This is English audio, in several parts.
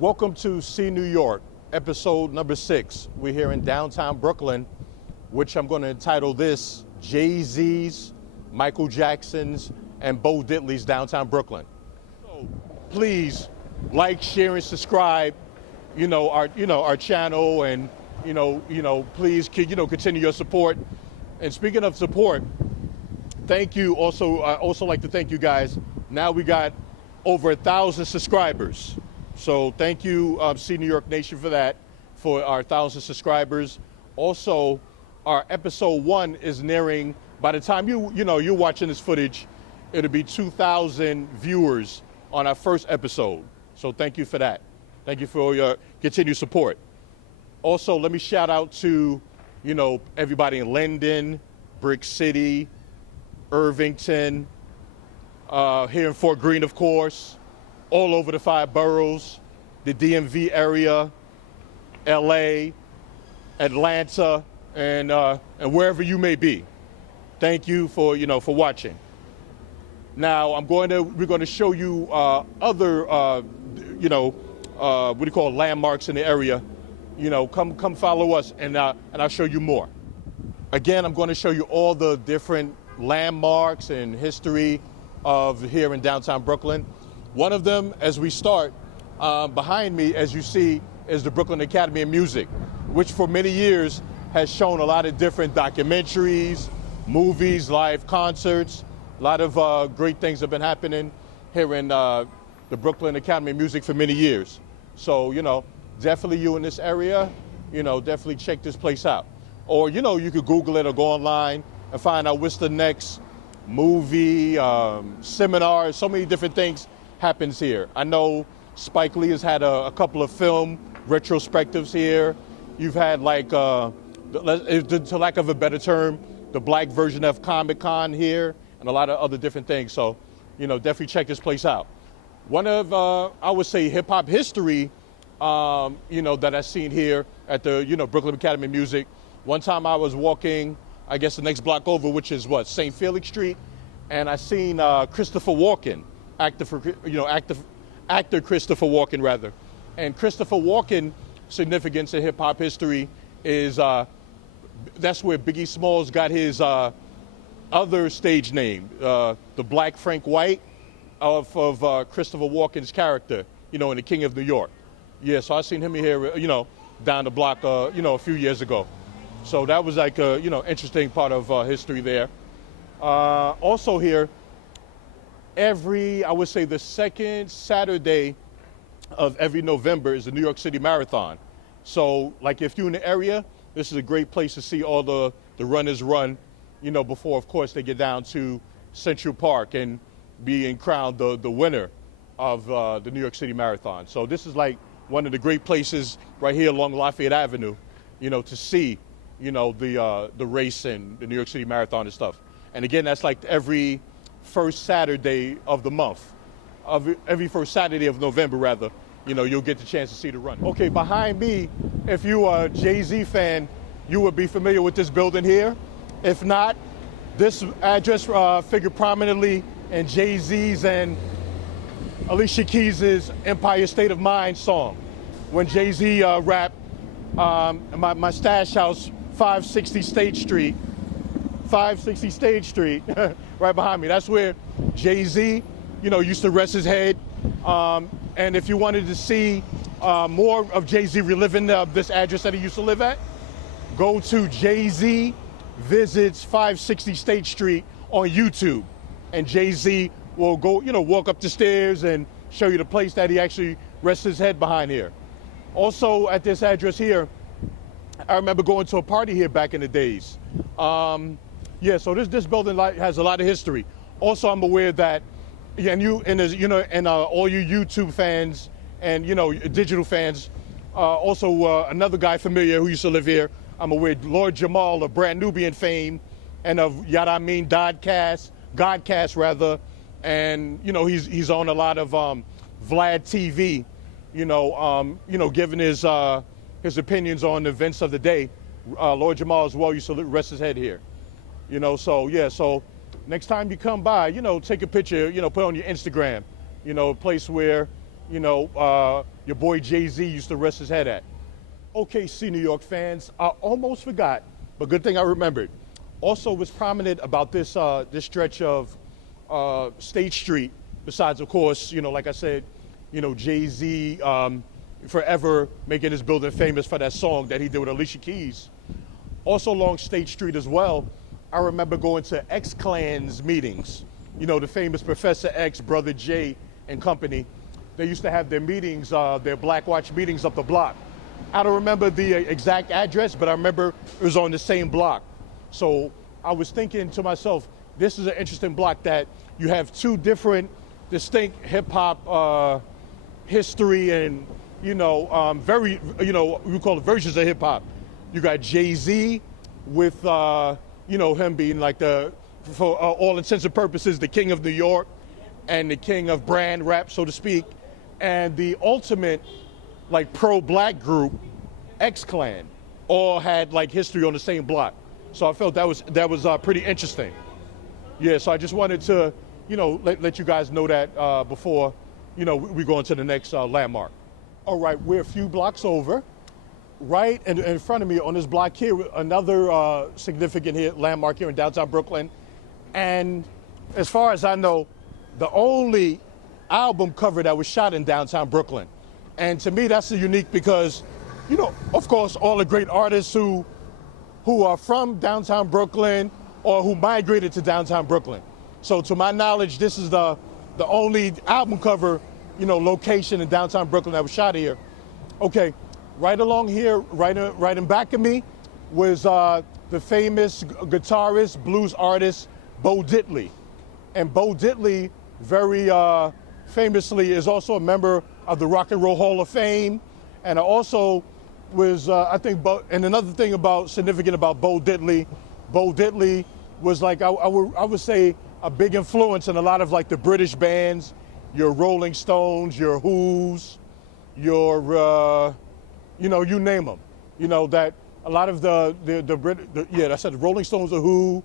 Welcome to See New York, episode number 6. We're here in downtown Brooklyn, which I'm going to entitle this JayZ's, Michael Jackson's, and Bo Diddley's downtown Brooklyn. So please like, share, and subscribe. Our channel, and please continue your support. And speaking of support, thank you. I also like to thank you guys. Now we got over 1,000 subscribers. So thank you, See New York Nation, for that, for our 1,000 subscribers. Also, our episode 1 is nearing. By the time you're watching this footage, it'll be 2,000 viewers on our first episode. So thank you for that. Thank you for your continued support. Also, let me shout out to everybody in Linden, Brick City, Irvington, here in Fort Greene, of course, all over the 5 boroughs, the DMV area, LA, Atlanta, and wherever you may be. Thank you for watching. Now we're going to show you other what do you call landmarks in the area. Come follow us, and I'll show you more. Again, I'm going to show you all the different landmarks and history of here in downtown Brooklyn. One of them, as we start, behind me, as you see, is the Brooklyn Academy of Music, which for many years has shown a lot of different documentaries, movies, live concerts. A lot of great things have been happening here in the Brooklyn Academy of Music for many years. So, definitely you in this area, definitely check this place out. Or, you could Google it or go online and find out what's the next movie, seminar, so many different things happens here. I know Spike Lee has had a couple of film retrospectives here. You've had, like, to lack of a better term, the black version of Comic-Con here, and a lot of other different things. So, definitely check this place out. One of, I would say, hip-hop history, that I've seen here at the, Brooklyn Academy of Music. One time I was walking, I guess the next block over, which is St. Felix Street, and I seen Christopher Walken, actor Christopher Walken, rather. And Christopher Walken significance in hip-hop history is that's where Biggie Smalls got his other stage name, the Black Frank White, of Christopher Walken's character, in The King of New York. Yeah, so I seen him here, down the block, a few years ago. So that was like a, interesting part of history there. Also here, I would say the second Saturday of every November is the New York City Marathon. So, like, if you're in the area, this is a great place to see all the runners run, before, of course, they get down to Central Park and being crowned the winner of the New York City Marathon. So this is like one of the great places right here along Lafayette Avenue, to see, the race and the New York City Marathon and stuff. And again, that's like every first Saturday of the month, every first Saturday of November, rather, you'll get the chance to see the run. Okay, behind me, if you are a JayZ fan, you would be familiar with this building here. If not, this address figured prominently in JayZ's and Alicia Keys' Empire State of Mind song. When JayZ rapped, my stash house, 560 State Street, right behind me. That's where JayZ, used to rest his head. And if you wanted to see more of JayZ reliving this address that he used to live at, go to JayZ Visits 560 State Street on YouTube. And JayZ will go, walk up the stairs and show you the place that he actually rests his head behind here. Also at this address here, I remember going to a party here back in the days. So this building has a lot of history. Also, I'm aware that, and all you YouTube fans and digital fans, also another guy familiar who used to live here, I'm aware, Lord Jamal of Brand Nubian fame and of Yada Amin Godcast rather, and he's on a lot of Vlad TV, giving his opinions on the events of the day. Lord Jamal as well used to rest his head here. So next time you come by, take a picture, put it on your Instagram, a place where, your boy JayZ used to rest his head at. Okay, see New York fans, I almost forgot, but good thing I remembered. Also was prominent about this this stretch of State Street, besides of course, like I said, JayZ forever making his building famous for that song that he did with Alicia Keys. Also along State Street as well, I remember going to X-Clan's meetings. The famous Professor X, Brother J and company. They used to have their meetings, their Black Watch meetings up the block. I don't remember the exact address, but I remember it was on the same block. So I was thinking to myself, this is an interesting block that you have two different distinct hip hop history and, very, we call it versions of hip hop. You got JayZ with, him being like for all intents and purposes, the king of New York and the king of brand rap, so to speak. And the ultimate like pro-black group, X-Clan, all had like history on the same block. So I felt that was pretty interesting. Yeah, so I just wanted to, let you guys know that before, we go into the next landmark. All right, we're a few blocks over. Right in front of me on this block here, another significant landmark here in downtown Brooklyn. And as far as I know, the only album cover that was shot in downtown Brooklyn. And to me, that's unique because, of course, all the great artists who are from downtown Brooklyn or who migrated to downtown Brooklyn. So to my knowledge, this is the only album cover, location in downtown Brooklyn that was shot here. Okay, right along here, right in back of me was the famous guitarist, blues artist, Bo Diddley. And Bo Diddley very famously is also a member of the Rock and Roll Hall of Fame. And I also was, and another thing significant about Bo Diddley was like, I would say a big influence in a lot of like the British bands, your Rolling Stones, your Who's, your, you name them. That a lot of the Rolling Stones, the Who,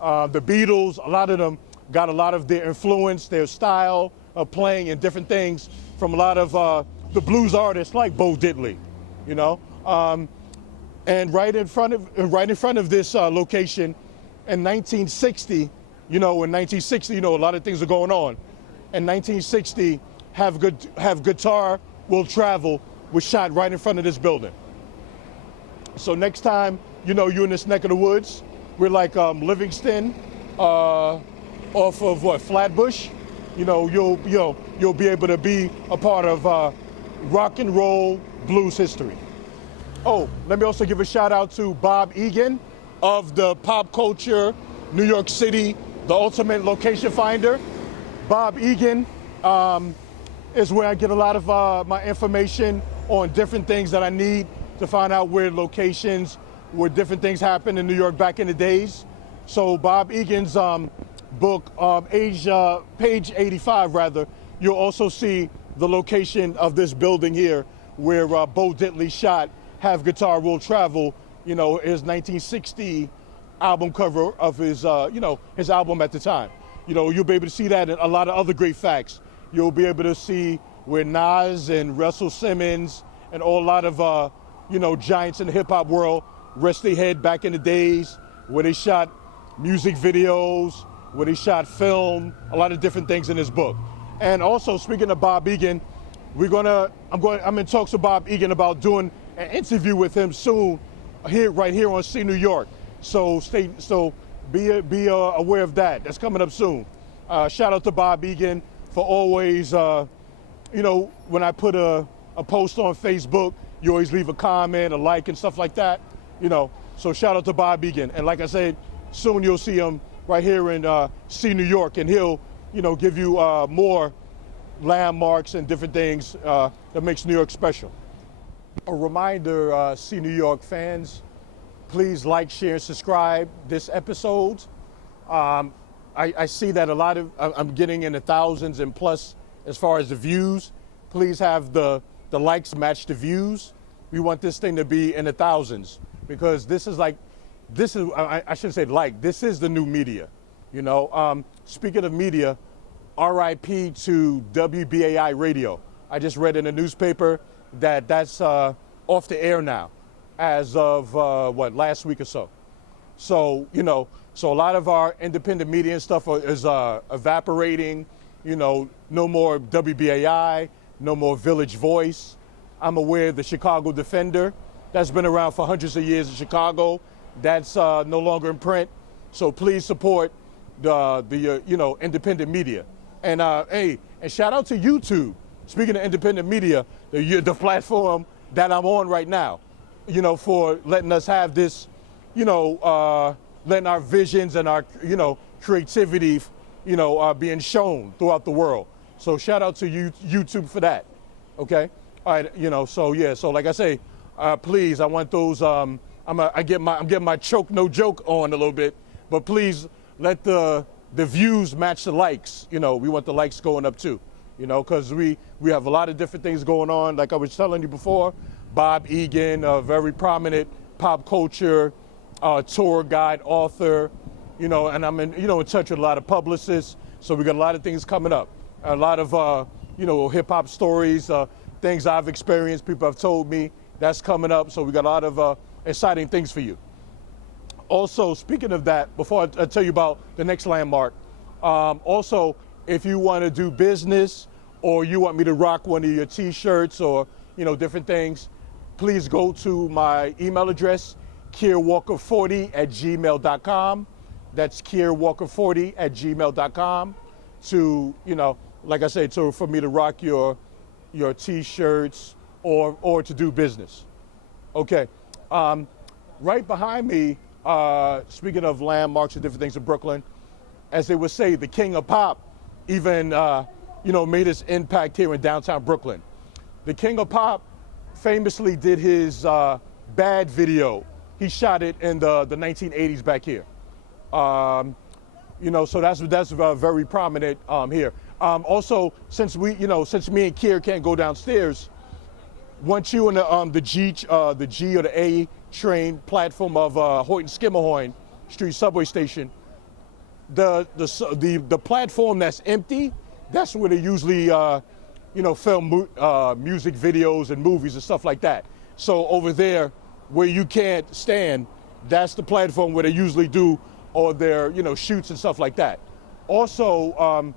the Beatles, a lot of them got a lot of their influence, their style of playing and different things from a lot of the blues artists like Bo Diddley, and right in front of this location in 1960, a lot of things are going on. In 1960, Have Guitar Will Travel was shot right in front of this building. So next time, you're in this neck of the woods, we're like Livingston, off of Flatbush, you'll be able to be a part of rock and roll blues history. Oh, let me also give a shout out to Bob Egan of the Pop Culture New York City, the ultimate location finder. Bob Egan is where I get a lot of my information on different things that I need to find out where different things happened in New York back in the days. So Bob Egan's book, page 85 rather, you'll also see the location of this building here where Bo Diddley shot Have Guitar Will Travel, his 1960 album cover of his album at the time. You'll be able to see that and a lot of other great facts. You'll be able to see where Nas and Russell Simmons and a lot of, giants in the hip hop world rest their head back in the days where they shot music videos, where they shot film, a lot of different things in this book. And also, speaking of Bob Egan, I'm in talks with Bob Egan about doing an interview with him soon, right here on See New York. So be aware of that. That's coming up soon. Shout out to Bob Egan for always, when I put a post on Facebook, you always leave a comment, a like, and stuff like that. So shout out to Bob Egan. And like I said, soon you'll see him right here in See New York, and he'll, give you more landmarks and different things that makes New York special. A reminder, See New York fans, please like, share, and subscribe this episode. I see that I'm getting in the thousands and plus as far as the views. Please have the likes match the views. We want this thing to be in the thousands because this is, I shouldn't say this is the new media. Speaking of media, RIP to WBAI Radio. I just read in the newspaper that that's off the air now as of, last week or so. So, so a lot of our independent media and stuff is evaporating, no more WBAI, no more Village Voice. I'm aware of the Chicago Defender, that's been around for hundreds of years in Chicago, that's no longer in print. So please support the independent media. And and shout out to YouTube. Speaking of independent media, the platform that I'm on right now, for letting us have this, letting our visions and our, creativity, being shown throughout the world. So shout out to YouTube for that. Okay. All right. So like I say, please, I want those. I'm getting my choke no joke on a little bit, but please let the views match the likes. We want the likes going up too. Because we have a lot of different things going on. Like I was telling you before, Bob Egan, a very prominent pop culture tour guide, author, and I'm in touch with a lot of publicists. So we got a lot of things coming up. A lot of, hip hop stories, things I've experienced, people have told me, that's coming up. So we got a lot of exciting things for you. Also, speaking of that, before I tell you about the next landmark, also, if you want to do business or you want me to rock one of your t-shirts or, different things, please go to my email address, kierwalker40@gmail.com. That's kierwalker40@gmail.com to, like I said, for me to rock your t-shirts or to do business. Okay. Right behind me, speaking of landmarks and different things in Brooklyn, as they would say, the king of pop even, made his impact here in downtown Brooklyn. The king of pop famously did his Bad video. He shot it in the 1980s back here. So that's very prominent here. Also, since me and Kier can't go downstairs, once you on the G or the A train platform of Hoyt and Skimmerhorn Street subway station, the platform that's empty, that's where they usually film music videos and movies and stuff like that. So over there where you can't stand, that's the platform where they usually do all their shoots and stuff like that. Also,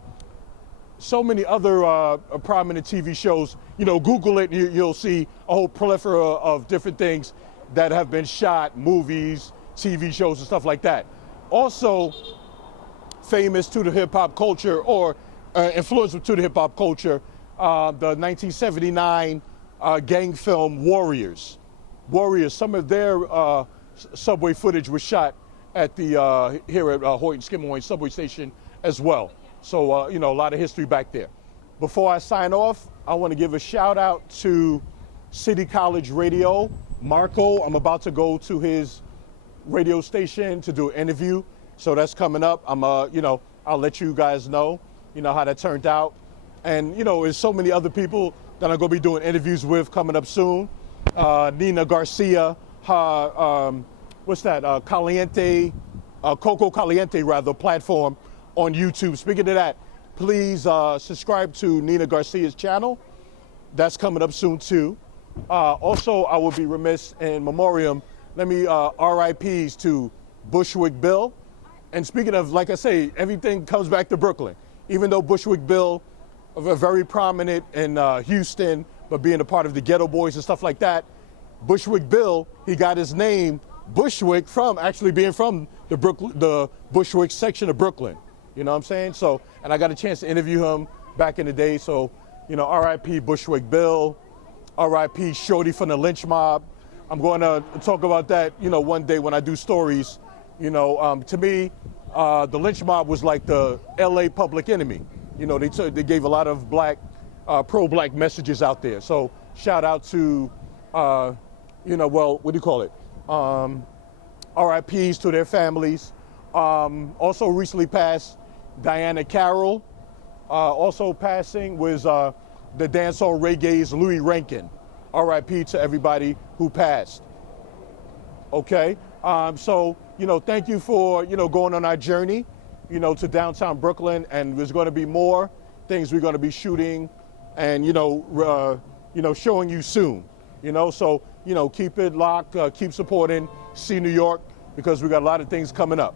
so many other prominent TV shows, Google it and you'll see a whole plethora of different things that have been shot, movies, TV shows and stuff like that. Also famous to the hip hop culture or influential to the hip hop culture, the 1979 gang film Warriors. Some of their subway footage was shot at the here at Hoyt and Skimmerhorn subway station as well. So, a lot of history back there. Before I sign off, I want to give a shout out to City College Radio. Marco, I'm about to go to his radio station to do an interview. So that's coming up. I'll let you guys know, how that turned out. And, there's so many other people that I'm going to be doing interviews with coming up soon. Nina Garcia, Caliente, Coco Caliente, rather, platform on YouTube. Speaking of that, please subscribe to Nina Garcia's channel. That's coming up soon, too. Also, I will be remiss in memoriam. Let me RIPs to Bushwick Bill. And speaking of, like I say, everything comes back to Brooklyn. Even though Bushwick Bill, very prominent in Houston, but being a part of the Ghetto Boys and stuff like that, Bushwick Bill, he got his name Bushwick from actually being from the Bushwick section of Brooklyn. You know what I'm saying? So, and I got a chance to interview him back in the day. So, RIP Bushwick Bill, RIP Shorty from the Lynch Mob. I'm going to talk about that, one day when I do stories. To me, the Lynch Mob was like the LA Public Enemy. They gave a lot of pro-black messages out there. So shout out to, what do you call it? RIPs to their families. Also recently passed Diana Carroll. Also passing was the dancehall reggae's Louis Rankin. RIP to everybody who passed. Okay, thank you for, going on our journey, to downtown Brooklyn, and there's going to be more things we're going to be shooting and showing you soon. So keep it locked, keep supporting See New York, because we got a lot of things coming up.